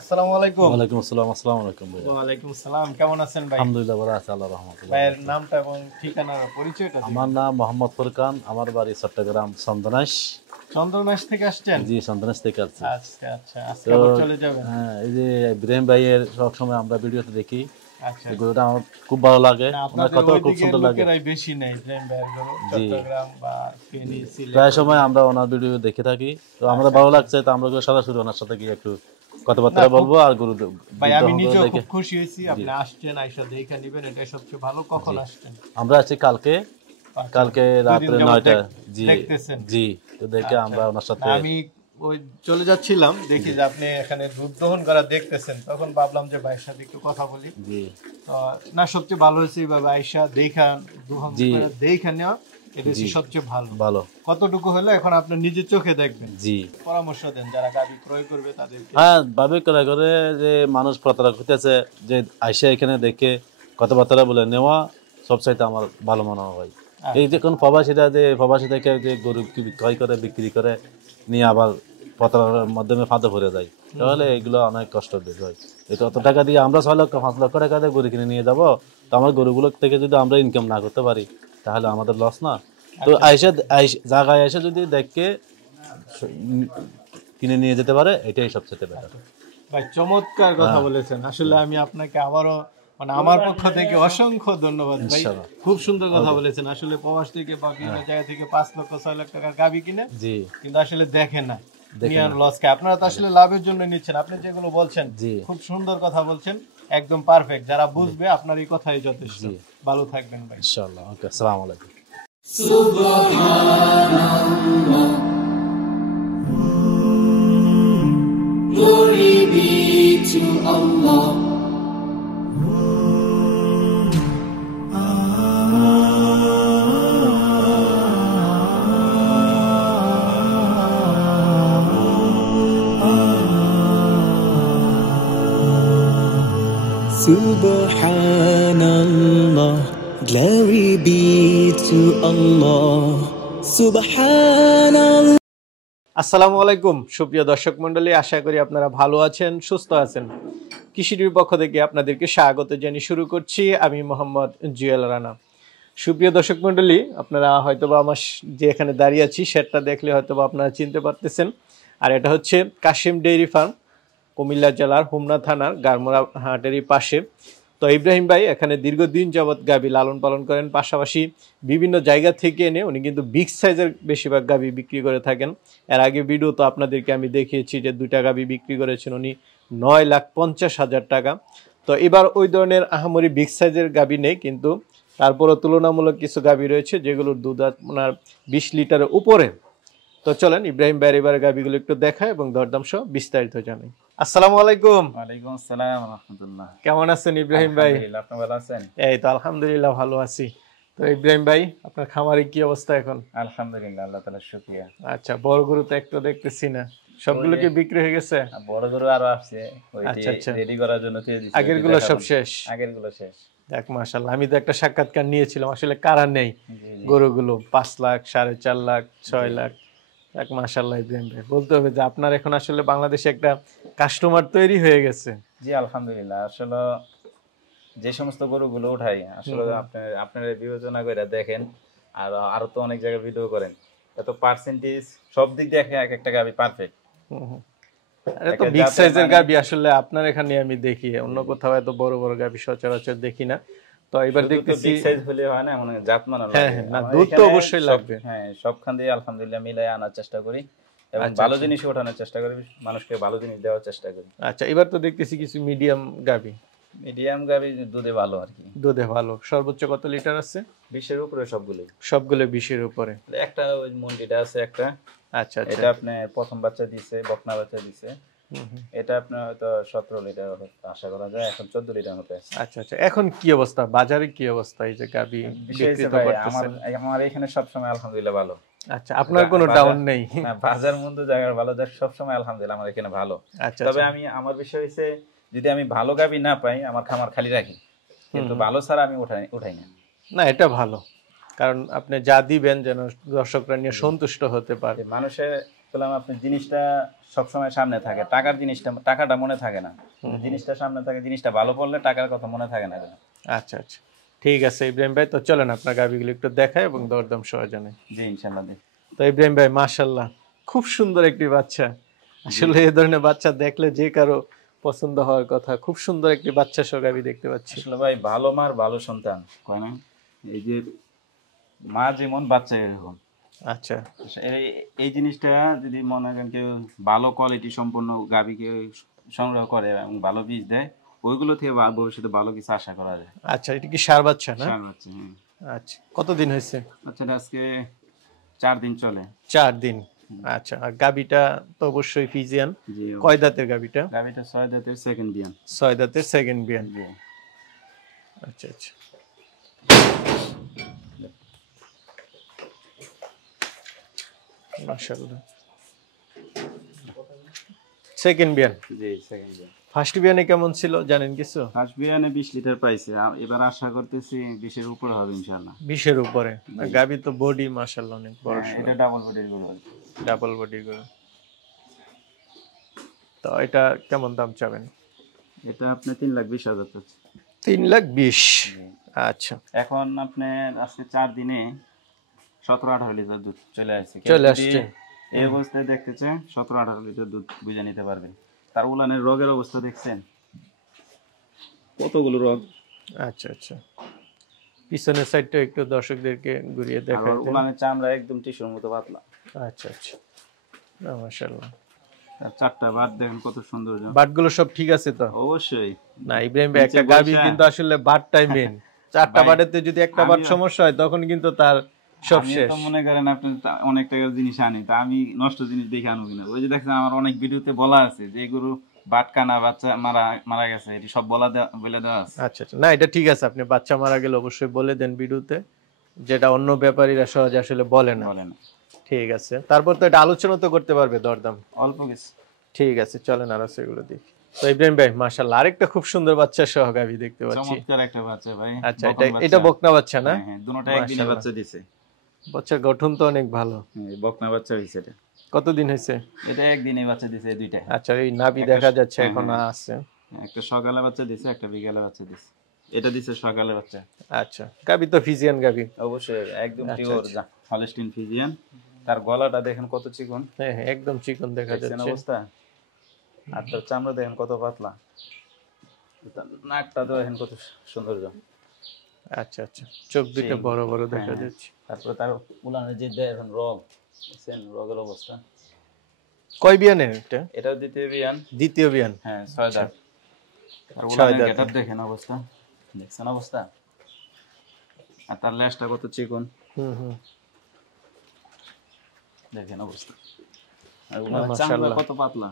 আসসালামু আলাইকুম। ওয়ালাইকুম আসসালাম। আসসালামু আলাইকুম ভাই। ওয়ালাইকুম আসসালাম। কেমন আছেন ভাই? আলহামদুলিল্লাহ ভালো আছি, আল্লাহর রহমতে। ভাইয়ের নামটা এবং ঠিকানার পরিচয়টা দিন। আমার নাম মোহাম্মদ ফুরকান, আমার বাড়ি চট্টগ্রাম চন্দনাইশ। চন্দ্রনাশ থেকে আসছেন? জি, চন্দনাইশ থেকে আসছি। আচ্ছা আচ্ছা, আজকে তো আবার চলে যাবেন? হ্যাঁ, এই যে ইব্রাহিম ভাইয়ের সবসময় আমরা ভিডিওতে দেখি, আচ্ছা, এই গরুটা আমার খুব ভালো লাগে, না ওনার আপনাদের কথাও খুব ওইদিকের সুন্দর লাগে। লোকেরাই বেশি নেই প্রেম ভাইয়ের গরু, জি, চট্টগ্রাম বা ফেনী, সিলেট। প্রায় সময় আমরা ওনার ভিডিও দেখে থাকি, তো আমাদের ভালো লাগছে, তো আমরা সরাসরি ওনার সাথে গিয়ে একটু কথাবার্তা না, খুব বলবো আর গরু ভাই আমি দহন করে নিজেও দেখে। খুব খুশি হয়েছি আপনি আসছেন, আইসা দেখে নিবেন, এটাই সবচেয়ে ভালো। কখন আসছেন? আমরা আছি কালকে, আচ্ছা, কালকে দুদিন রাত্রে যাবত 9টা। জি দেখতেছেন? জি, তো দেখে আচ্ছা, আমরা ওনার না, সাথে। আমি ওই চলে যাচ্ছিলাম, দেখি যে আপনি এখানে দুধ দহন করা দেখতেছেন, তখন ভাবলাম যে ভাইয়ের সাথে একটু কথা বলি। জি না, সবচেয়ে ভালো হয়েছে এইভাবে আইসা দেখা দোকান জি করে দেখা নেওয়া, এটা হচ্ছে জি সবচেয়ে ভালো। ভালো। কতটুকু হলো এখন আপনার নিজের চোখে দেখবেন। জি পরামর্শ দেন যারা গাভী ক্রয় করবে তাদেরকে। হ্যাঁ, ভাবে করে করে যে মানুষ প্রতারক হইতেছে, যে আইসা এখানে দেখে কথাবার্তা বলে নেওয়া সবচাইতে আমার ভালো মনে হয়। এই যে কোন প্রবাসীরা যে প্রবাসী থেকে যে গরু ক্রয় করে বিক্রি করে নিয়ে আবার প্রতারণার মাধ্যমে ফাঁদে পড়ে যায়, তাহলে এগুলো অনেক কষ্ট বিষয়। এটা অত টাকা দিয়ে আমরা 6 লক্ষ 5 লক্ষ টাকা দিয়ে গরু কিনে নিয়ে যাবো, তো আমার গরুগুলো থেকে যদি আমরা ইনকাম না করতে পারি তাহলে আমাদের লস না? তো জায়গায় এসে যদি দেখে কিনে নিয়ে যেতে পারে, এটাই সবচেয়ে বেটার। ভাই চমৎকার কথা বলেছেন, আসলে আমি আপনাকে আবারও মানে আমার পক্ষ থেকে অসংখ্য ধন্যবাদ ভাই। ইনশাআল্লাহ। খুব সুন্দর কথা বলেছেন। আসলে প্রবাস থেকে বা বিভিন্ন জায়গা থেকে 5 লক্ষ 6 লাখ টাকার গাভী কিনে জি কিন্তু আসলে দেখে না, নিয়ার লস খায়। আপনারা তো আসলে লাভের জন্য নিচ্ছেন। আপনি যেগুলো বলছেন জি খুব সুন্দর কথা বলছেন, একদম পারফেক্ট। যারা বুঝবে আপনার এই কথাই যথেষ্ট। ভালো থাকবেন ভাই। ইনশাআল্লাহ। ওকে, আসসালামু আলাইকুম। Glory be to Allah. Subhanallah, glory be to Allah. Subhanallah. আসসালামু আলাইকুম সুপ্রিয় দর্শক মণ্ডলী, আশা করি আপনারা ভালো আছেন, সুস্থ আছেন। কৃষিটির পক্ষ থেকে আপনাদেরকে স্বাগত জানিয়ে শুরু করছি আমি মোহাম্মদ জুয়েল রানা। সুপ্রিয় দর্শক মণ্ডলী, আপনারা হয়তোবা আমার যে এখানে দাঁড়িয়ে আছি সেটা দেখলে হয়তোবা আপনারা চিনতে পারতেছেন। আর এটা হচ্ছে কাশিম ডেইরি ফার্ম, কুমিল্লা জেলার হোমনা থানার গারমোড়া হাটেরই পাশে। তো ইব্রাহিম ভাই এখানে দীর্ঘদিন যাবৎ গাভী লালন পালন করেন, পাশাপাশি বিভিন্ন জায়গা থেকে এনে উনি কিন্তু বিগ সাইজের বেশিরভাগ গাভী বিক্রি করে থাকেন। এর আগে ভিডিও তো আপনাদেরকে আমি দেখিয়েছি যে 2টা গাভী বিক্রি করেছেন উনি 9,50,000 টাকা। তো এবার ওই ধরনের আহামরি বিগ সাইজের গাভী নেই, কিন্তু তারপরও তুলনামূলক কিছু গাভী রয়েছে যেগুলোর দুধ আপনার 20 লিটারের উপরে। তো চলেন ইব্রাহিম ভাইয়ের এবারে গাভীগুলো একটু দেখায় এবং দরদাম সহ বিস্তারিত জানাই। আসসালামু আলাইকুম। ওয়ালাইকুম আসসালাম ওয়া রাহমাতুল্লাহ। কেমন আছেন ইব্রাহিম ভাই? আলহামদুলিল্লাহ, আপনি ভালো আছেন? এই তো আলহামদুলিল্লাহ ভালো আছি। তো ইব্রাহিম ভাই আপনার খামারে কি অবস্থা এখন? আলহামদুলিল্লাহ, আল্লাহ তাআলার শুকরিয়া। আচ্ছা, বড় গরু তো একটু দেখতেছি না, সবগুলো কি বিক্রি হয়ে গেছে? বড় গরু আরো আসছে, ওইটি রেডি করার জন্য দিয়ে দিছি। আগের গুলো সব শেষ? আগের গুলো শেষ। দেখ মাশাআল্লাহ, আমি তো একটা সাক্ষাৎকার নিয়েছিলাম, আসলে কারা নেই জি জি। গরুগুলো 5 লাখ 4.5 লাখ 6 লাখ। দেখ মাশাআল্লাহ ইব্রাহিম ভাই, বলতে হবে যে আপনার এখন আসলে বাংলাদেশে একটা কাস্টমার তৈরি হয়ে গেছে। জি আলহামদুলিল্লাহ, আসলে যে সমস্ত গরুগুলো উঠাই আসলে আপনারা বিবেচনা করে দেখেন, আর আরো তো অনেক জায়গায় ভিডিও করেন, এত পার্সেন্টেজ সব দিক দিয়ে এক একটা গাবি পারফেক্ট। আরে তো বিগ সাইজের গাবি আসলে আপনার এখানে আমি দেখি, অন্য কোথাও এত বড় বড় গাবি সচরাচর দেখি না। তো এবার দেখতেছি বিগ সাইজ হলে হয় না, মানে জাতমান লাগে। হ্যাঁ না, দুধ তো অবশ্যই লাগবে। হ্যাঁ, সবখান দিয়ে আলহামদুলিল্লাহ মিলাই আনার চেষ্টা করি এবং ভালো জিনিস ওঠানোর চেষ্টা করি, মানুষকে ভালো জিনিস দেওয়ার চেষ্টা করি। আচ্ছা, এবার তো দেখতেছি কিছু মিডিয়াম গাবি। মিডিয়াম গাবি দুধে ভালো আর কি। দুধে ভালো, সর্বোচ্চ কত লিটার আছে? 20 এর উপরে সবগুলো। সবগুলো 20 এর উপরে। একটা ওই মন্ডিটা আছে একটা। আচ্ছা আচ্ছা, এটা আপনি প্রথম বাচ্চা দিছে, বকনা বাচ্চা দিছে। এটা আপনার হয়তো 17 লিটার আশা করা যায়, এখন 14 লিটার মতো আছে। আচ্ছা আচ্ছা, এখন কি অবস্থা বাজারে, কি অবস্থা এই যে গাবি বিক্রি তো করতেছেন? আমার এখানে সব সময় আলহামদুলিল্লাহ ভালো। আচ্ছা, আপনার কোনো ডাউন নেই? না, বাজার মন্দ জায়গার ভালো যায় সব সময় আলহামদুলিল্লাহ আমার এখানে ভালো। আচ্ছা, তবে আমার বিষয় হচ্ছে যদি আমি ভালো গাবি না পাই আমার খামার খালি রাখি, কিন্তু ভালো ছাড়া আমি উঠাই না। না, এটা ভালো, কারণ আপনি যা দিবেন যেন দর্শকরা নিয়ে সন্তুষ্ট হতে পারে। মানুষের বললাম আপনি জিনিসটা সবসময় সামনে থাকে, টাকাটা মনে থাকে না, জিনিসটা সামনে থাকে, জিনিসটা ভালো পড়লে টাকার কথা মনে থাকে না। আচ্ছা আচ্ছা, ঠিক আছে ইব্রাহিম ভাই, তো চলেন আপনার গাভিগুলো একটু দেখায় এবং দরদাম সহ জানাই। জি ইনশাল্লাহ। তো ইব্রাহিম ভাই মাশাআল্লাহ খুব সুন্দর একটি বাচ্চা, আসলে এই ধরনের বাচ্চা দেখলে যে কারো পছন্দ হওয়ার কথা। খুব সুন্দর একটি বাচ্চা সহ গাভি দেখতে পাচ্ছি। আসলে ভাই ভালো মার ভালো সন্তান কয় না, এই যে মা যেমন বাচ্চা এরকম। আচ্ছা এই জিনিসটা যদি মনে করেন কেউ ভালো কোয়ালিটি সম্পন্ন গাভীকে সংগ্রহ করে এবং ভালো বীজ দেয়, ওইগুলো থেকে ভবিষ্যতে ভালো কিছু আশা করা যায়। আচ্ছা, এটা কি ষাঁড় বাচ্চা না? ষাঁড় বাচ্চা, হ্যাঁ। আচ্ছা, কতদিন হয়েছে? বাচ্চাটা আজকে 4 দিন চলে। 4 দিন। আচ্ছা, আর গাবিটা তো অবশ্যই ফিজিয়ান। জি। কয় দাঁতের গাবিটা? গাভীটা 6 দাঁতের সেকেন্ড বিয়ান। 6 দাঁতের সেকেন্ড বিয়ান। জি। আচ্ছা আচ্ছা, মাশাআল্লাহ। সেকেন্ড বিয়ান। জি সেকেন্ড বিয়ান। ফার্স্ট বিয়ানে কেমন ছিল জানেন কিছু? ফার্স্ট বিয়ানে 20 লিটার পাইছে, এবার আশা করতেছি 20 এর উপরে হবে ইনশাআল্লাহ। 20 এর উপরে। গাবি তো বডি মাশাআল্লাহ অনেক বড়। এটা ডাবল বডির গরু। ডাবল বডি গরু। তো এটা কেমন দাম চাবেন? এটা আপনি 3,20,000 চাচ্ছেন। 3,20,000। আচ্ছা, এখন আপনি আজকে 4 দিনে 17-18 লিটার দুধ চলে আসছে। চলে আসছে। এই অবস্থায় দেখতেছে 17-18 লিটার দুধ বুঝে নিতে পারবে। তার উলানের রোগের অবস্থা দেখছেন কতগুলো রোগ। আচ্ছা আচ্ছা, পিছনের সাইডটা একটু দর্শকদেরকে ঘুরিয়ে আর দেখাই দেন। উলানের চামড়া একদম টিস্যুর মতো পাতলা। আচ্ছা আচ্ছা, মাশাআল্লাহ। আর 4টা বাট দেখেন কত সুন্দর। বাটগুলো সব ঠিক আছে তো? অবশ্যই। না ইব্রাহিম ভাই, একটা গাবি কিন্তু আসলে বাটটাই মেন। 4টা বাটেতে যদি একটা বাট সমস্যা হয় তখন কিন্তু তার সব শেষ। তো মনে করেন আপনি অনেক টাকার জিনিস আনি, তা আমি নষ্ট জিনিস দেখে আনবো কিনা? ওই যে দেখছেন আমার অনেক ভিডিওতে বলা আছে যে গরু বাটকানা বাচ্চা মারা গেছে, এটি সব বলে দেওয়া আছে। আচ্ছা আচ্ছা, না এটা ঠিক আছে, আপনি বাচ্চা মারা গেলে অবশ্যই বলে দেন ভিডিওতে, যেটা অন্য ব্যাপারীরা সহজে আসলে বলে না। ঠিক আছে, তারপর তো এটা আলোচনা তো করতে পারবে দরদাম অল্প কিছু। ঠিক আছে, চলেন আর সেগুলো দেখি। তো ইব্রাহিম ভাই মাশাআল্লাহ আরেকটা খুব সুন্দর বাচ্চা সহ গাভী দেখতে পাচ্ছি। চমৎকার একটা বাচ্চা ভাই। আচ্ছা, এটা বকনা বাচ্চা না? হ্যাঁ, দুটোটা একদিনে বাচ্চা দিছে। বাচ্চার গঠন তো অনেক ভালো। হ্যাঁ, বকনা বাচ্চা হইছে এটা। কতদিন হয়েছে? এটা একদিনে বাচ্চা দিছে দুইটা। আচ্ছা, এই নাভি দেখা যাচ্ছে এখন আছে। একটা সকালে বাচ্চা দিছে, একটা বিকালে বাচ্চা দিছে। এটা দিছে সকালে বাচ্চা। আচ্ছা, গাভী তো ফিজিয়ান গাভী। অবশ্যই একদম পিওর হলস্টিন ফিজিয়ান। তার গলাটা দেখেন কত চিকন। হ্যাঁ হ্যাঁ, একদম চিকন দেখা যাচ্ছে অবস্থা। আর তার চামড়া দেখেন কত পাতলা, নাকটা তো দেখেন কত সুন্দর। আচ্ছা আচ্ছা, চোখ দুটো বড় বড় দেখা যাচ্ছে। তারপরে তার উলানে যে দেখেন রগ, দেখছেন রগের অবস্থা। কয় বিয়ানের এটা? এটা দ্বিতীয় বিয়ান। দ্বিতীয় বিয়ান, হ্যাঁ 6 দাঁত। আর উলানের গেটআপ দেখেন অবস্থা, দেখছেন অবস্থা। আর তার লেজটা কত চিকন। হুম, দেখেন অবস্থা। আর উলানের চামড়া কত পাতলা।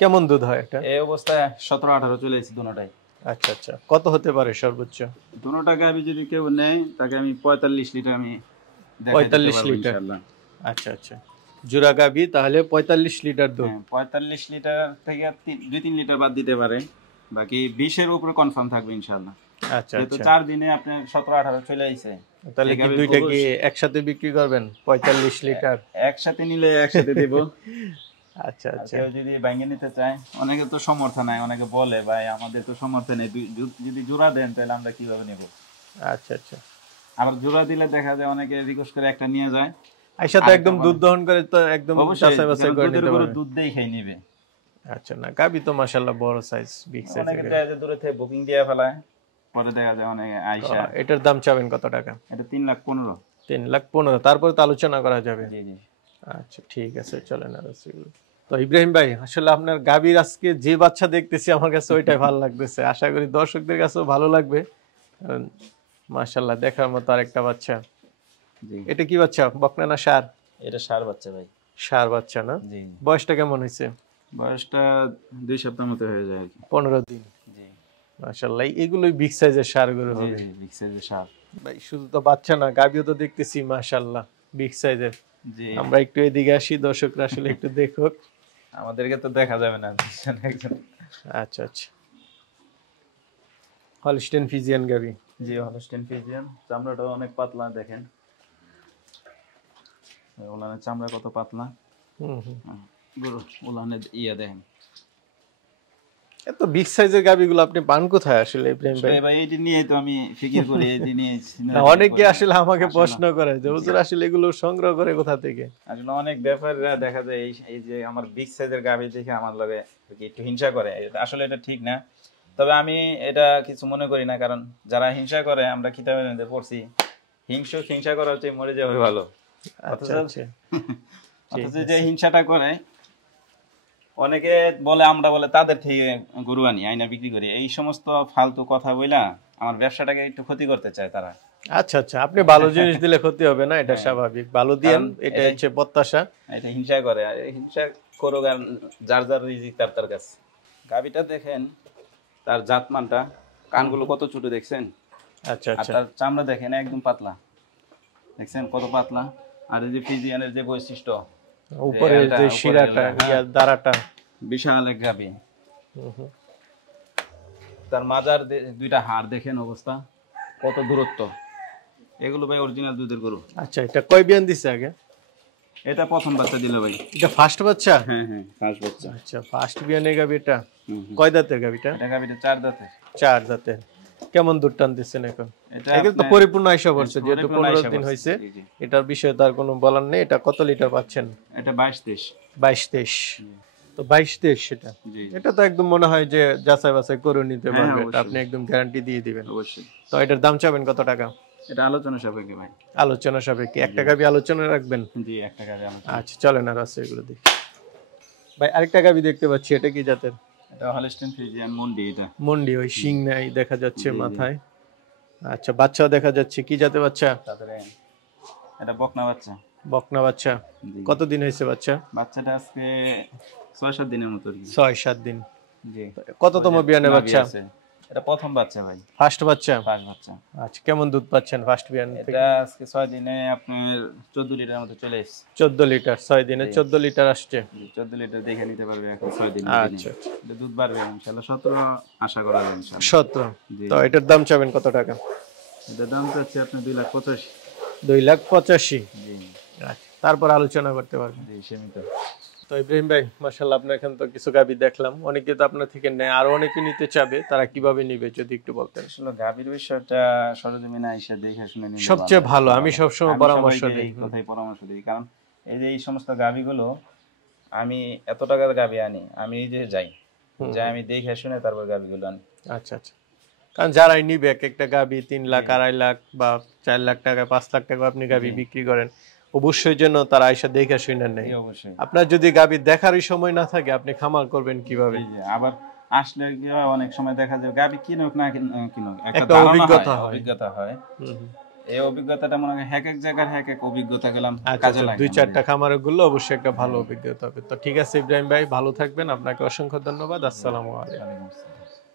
কেমন দুধ হয় এটা? এই অবস্থায় 17-18 চলে এসেছে দুটোটাই। আচ্ছা আচ্ছা, কত হতে পারে সর্বোচ্চ? দুটোটা গাভী যদি কেউ নেয় তাকে আমি 45 লিটার আমি 45 লিটার। আচ্ছা আচ্ছা, জোড়া গাভী তাহলে 45 লিটার দুধ। 45 লিটার থেকে 2-3 লিটার বাদ দিতে পারে, বাকি 20 এর উপরে কনফার্ম থাকবে ইনশাআল্লাহ। আচ্ছা যেহেতু আচ্ছা, 4 দিনে আপনি 17-18 চলে আইছে, তাহলে কি দুইটা কি একসাথে বিক্রি করবেন 45 লিটার? একসাথে নিলে একসাথে দেব। আচ্ছা আচ্ছা, কেউ যদি ভাঙে নিতে চায়, অনেকে তো সমর্থন নাই, অনেকে বলে ভাই আমাদের তো সমর্থন নেই, যদি জোড়া দেন তাহলে আমরা কিভাবে নেব। আচ্ছা আচ্ছা, আবার জোড়া দিলে দেখা যায় অনেকে রিকোয়েস্ট করে একটা নিয়ে যায়, আইসা তো একদম দুধ দহন করে তো একদম যাচাই বাছাই করে নিতে পারবে। দুধ দেই খাই নিবে। আচ্ছা, না গাভী তো মাশাআল্লাহ বড় সাইজ, বিগ সাইজ। অনেকে দেখা যায় দূরে থেকে বুকিং দিয়ে ফেলায়, পরে দেখা যায় অনেকে আইসা। এটার দাম চাবেন কত টাকা? এটা 3,15,000। 3,15,000, তারপরে তো আলোচনা করা যাবে। জি জি। আচ্ছা ঠিক আছে, চলেন আর সেগুলো। তো ইব্রাহিম ভাই আসলে আপনার গাভীর আজকে যে বাচ্চা দেখতেছি আমার কাছে ওইটাই ভালো লাগতেছে, আশা করি দর্শকদের কাছেও ভালো লাগবে। মাশাআল্লাহ দেখার মতো আরেকটা বাচ্চা। জি। এটা কি বাচ্চা, বকনা না ষাঁড়? এটা ষাঁড় বাচ্চা ভাই। ষাঁড় বাচ্চা না? জি। বয়সটা কেমন হয়েছে? বয়সটা 2 সপ্তাহ মতো হয়ে যায় আর কি। 15 দিন। জি। মাশাআল্লাহ, এগুলোই বিগ সাইজের ষাঁড় গরু হবে। জি বিগ সাইজের ষাঁড় ভাই শুধু তো বাচ্চা না, গাভীও তো দেখতেছি মাশাআল্লাহ বিগ সাইজের। জি। আমরা একটু এদিকে আসি, দর্শকরা আসলে একটু দেখুক। আমাদেরকে তো দেখা যাবে না একজন। আচ্ছা আচ্ছা, হলস্টেইন ফিজিয়ান গাভী। জি হলস্টেইন ফিজিয়ান, চামড়াটা অনেক পাতলা দেখেন, ওলানের চামড়া কত পাতলা। গরু উলানে ইয়া দেখেন। এত বিগ সাইজের গাবিগুলো আপনি পান কোথায় আসলে ইব্রাহিম ভাই? ভাই এইটি নিয়ে তো আমি ফিকির করি, এইটি নিয়ে না, অনেকে আসলে আমাকে প্রশ্ন করে যে হুজুর আসলে এগুলো সংগ্রহ করে কোথা থেকে? আসলে অনেক ব্যাপারীরা দেখা যায় এই যে আমার বিগ সাইজের গাবি দেখে আমার লগে একটু হিংসা করে। আসলে এটা ঠিক না, তবে আমি এটা কিছু মনে করি না, কারণ যারা হিংসা করে আমরা কিতাবের মধ্যে পড়ছি হিংসা করা হচ্ছে মরে যাওয়া ভালো। আচ্ছা আচ্ছা, অথচ যে হিংসাটা করে অনেকে বলে আমরা বলে তাদের থেকে গরু আনি আইনা বিক্রি করি, এই সমস্ত ফালতু কথা বইলা আমার ব্যবসাটাকে একটু ক্ষতি করতে চায় তারা। আচ্ছা আচ্ছা, আপনি ভালো জিনিস দিলে ক্ষতি হবে না, এটা স্বাভাবিক। ভালো দিয়েন, এটা হচ্ছে প্রত্যাশা। এটা হিংসা করে, আর এই হিংসা করুক, আর যার যার রিজিক তার তার কাছে। গাবিটা দেখেন, তার জাতমানটা, কানগুলো কত ছোট দেখছেন? আচ্ছা আর আচ্ছা, তার চামড়া দেখেন একদম পাতলা, দেখছেন কত পাতলা। আর এই যে ফ্রিজিয়ানের যে বৈশিষ্ট্য, উপরের যে শিরাটা, ইয়া দাঁড়াটা, বিশাল এক গাবি। তার মাজার দুইটা হাড় দেখেন অবস্থা, কত দূরত্ব। এগুলো ভাই অরিজিনাল দুধের গরু। আচ্ছা, এটা কয় বিয়ান দিছে আগে? এটা প্রথম বাচ্চা দিল ভাই। এটা ফার্স্ট বাচ্চা? হ্যাঁ হ্যাঁ, ফার্স্ট বাচ্চা। আচ্ছা, ফার্স্ট বিয়ানের গাবি এটা। কয় দাঁতের গাবিটা? এটা গাবিটা 4 দাঁতের। 4 দাঁতের। কেমন দুধ টানতেছেন এখন? এটা এটা তো পরিপূর্ণ আইসা পড়ছে, যেহেতু পরিপূর্ণ 15 আইসা দিন পড়ছে, হয়েছে। জি, জি। এটার বিষয়ে তার কোনো বলার নেই। এটা কত লিটার পাচ্ছেন? এটা 22-23। 22-23। তো 22-23 সেটা। জি, এটা তো একদম মনে হয় যে যাচাই বাছাই করে নিতে হ্যাঁ, পারবে, এটা অবশ্যই। আপনি একদম গ্যারান্টি দিয়ে দিবেন। অবশ্যই। তো এটার দাম চাবেন কত টাকা? এটা আলোচনা সাপেক্ষে ভাই। আলোচনা সাপেক্ষে। একটা গাবি আলোচনা রাখবেন? জি, 1 টাকা দাম। আচ্ছা, চলেন আর আছে এগুলো দেখি। ভাই আরেকটা গাবি দেখতে পাচ্ছি, এটা কি জাতের? এটা হলস্টাইন ফ্রিজিয়ান মন্ডি। এটা মন্ডি, ওই শিং নাই দেখা যাচ্ছে মাথায়। আচ্ছা, বাচ্চাও দেখা যাচ্ছে। কি জাতের বাচ্চা? তারপরে এটা বকনা বাচ্চা। বকনা বাচ্চা। জি। কতদিন হয়েছে বাচ্চা? বাচ্চাটা আজকে 6-7 দিনের মতো আর কি। 6-7 দিন। জি। কততম বিয়ানের নাভি বাচ্চা? আছে। এটা প্রথম বাচ্চা ভাই, ফার্স্ট বাচ্চা? ফার্স্ট বাচ্চা। আচ্ছা, কেমন দুধ পাচ্ছেন ফার্স্ট বিয়ান থেকে? এটা আজকে 6 দিনে আপনার 14 লিটার মতো চলে এসেছে। 14 লিটার। 6 দিনে 14 লিটার আসছে। 14 লিটার দেখে নিতে পারবে এখন 6 দিনে। আচ্ছা আচ্ছা, এটা দুধ বাড়বে ইনশাআল্লাহ, 17 আশা করা যায় ইনশাআল্লাহ। 17। জি। তো এটার দাম চাবেন কত টাকা? এটা দাম চাচ্ছে আপনার 2,85,000। 2,85,000। জি আচ্ছা, তারপর আলোচনা করতে পারবেন। জি, সীমিত। তো ইব্রাহিম ভাই, মাশাআল্লাহ, আপনার এখানে তো কিছু গাবি দেখলাম। অনেকে তো আপনার থেকে নেয়, আরো অনেকে নিতে চাবে, তারা কিভাবে নিবে যদি একটু বলতেন? আসলে গাভীর বিষয়টা সরজমিনে আইসা দেখে শুনে নিলে সবচেয়ে ভালো। আমি সবসময় আমি পরামর্শ সবাইকে দিই। এই কথাই পরামর্শ দিই, কারণ এই যে এই সমস্ত গাভীগুলো আমি এত টাকার গাভী আনি, আমি এই যে যাই আমি দেখে শুনে তারপর গাভীগুলো আনি। আচ্ছা আচ্ছা, কারণ যারাই নিবে এক একটা গাবি 3 লাখ, 2.5 লাখ বা 4 লাখ টাকা, 5 লাখ টাকা আপনি গাবি বিক্রি করেন, অবশ্যই যেন তারা আইসা দেখে শুনে নেয়। জি, অবশ্যই। আপনার যদি গাবি দেখারই সময় না থাকে, আপনি খামার করবেন কিভাবে? এই যে আবার আসলে কি হয়, অনেক সময় দেখা যায় গাভী কিনুক না কিনুক একটা ধারণা অভিজ্ঞতা হয়। হয়। এই অভিজ্ঞতাটা মনে হয় এক এক জায়গার এক এক অভিজ্ঞতা গেলাম আচ্ছা, কাজে লাগে। 2-4টা খামারে গুলো অবশ্যই একটা ভালো অভিজ্ঞতা হবে। তো ঠিক আছে ইব্রাহিম ভাই, ভালো থাকবেন। আপনাকে অসংখ্য ধন্যবাদ। আসসালামু আলাইকুম। ওয়ালাইকুম আসসালাম।